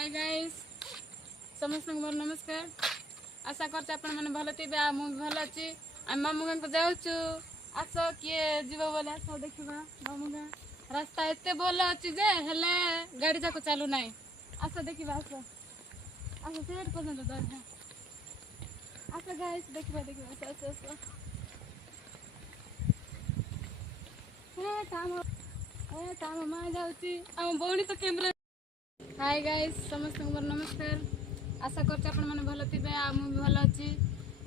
Hi guys समस्त मोर नमस्कार। आशा करते आपण मैंने भल थे मुझे भल अच्छी आम मामू गाँ को जाऊँ। आस किए जीव बोले आस देखा मामू गाँ रास्ता एत भल अच्छी जे हेले गाड़ी जाक चलू ना। आस देखा आस आस से पर्यटन दर आस गाइस देखा देखा आस आस आस माँ जाऊँगी आम भौणी तो कैमरा। हाय गाइस समस्त मोर नमस्कार। आशा करते आपण मैंने भल थे मुझे भल अच्छी।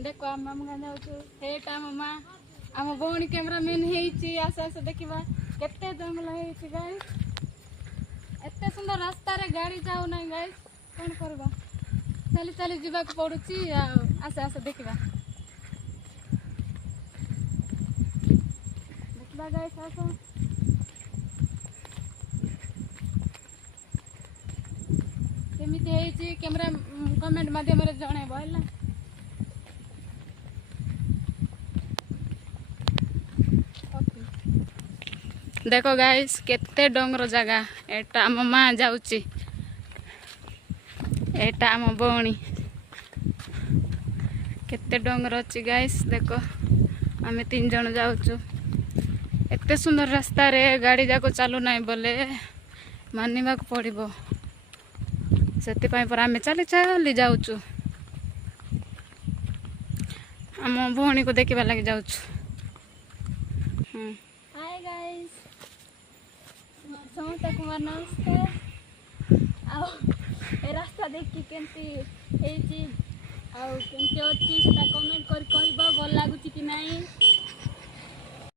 देख आम मामू गाँ जाऊँ हेटा आम माँ आम भौणी कैमरा मेन होती। आस आस देखा केते जंगल होती गाइस एत सुंदर रास्ता रे गाड़ी जाऊ ना गाइस कौन करवा चली चली जावाक पड़ुची। आस आस देखा देखा गाइस आस केमिति होती कैमरा कमेंट माध्यम जनइब है। देखो गाइस केते डोंगर जगह एटा आम माँ जाऊँची एटा आम भौणी केते डोंगर अच्छी गाइस देख आम 3 जन जाऊँ एते सुंदर रास्ता रे गाड़ी जाक चलू ना बोले मानवा पड़ो से पर आम चली चली जाऊँ आम भौणी को देखा लगे जाऊँ। हाय गाइस समस्त कुमार नमस्कार। ए रास्ता देखी केमती कमेंट कर भल लगुच कि नहीं।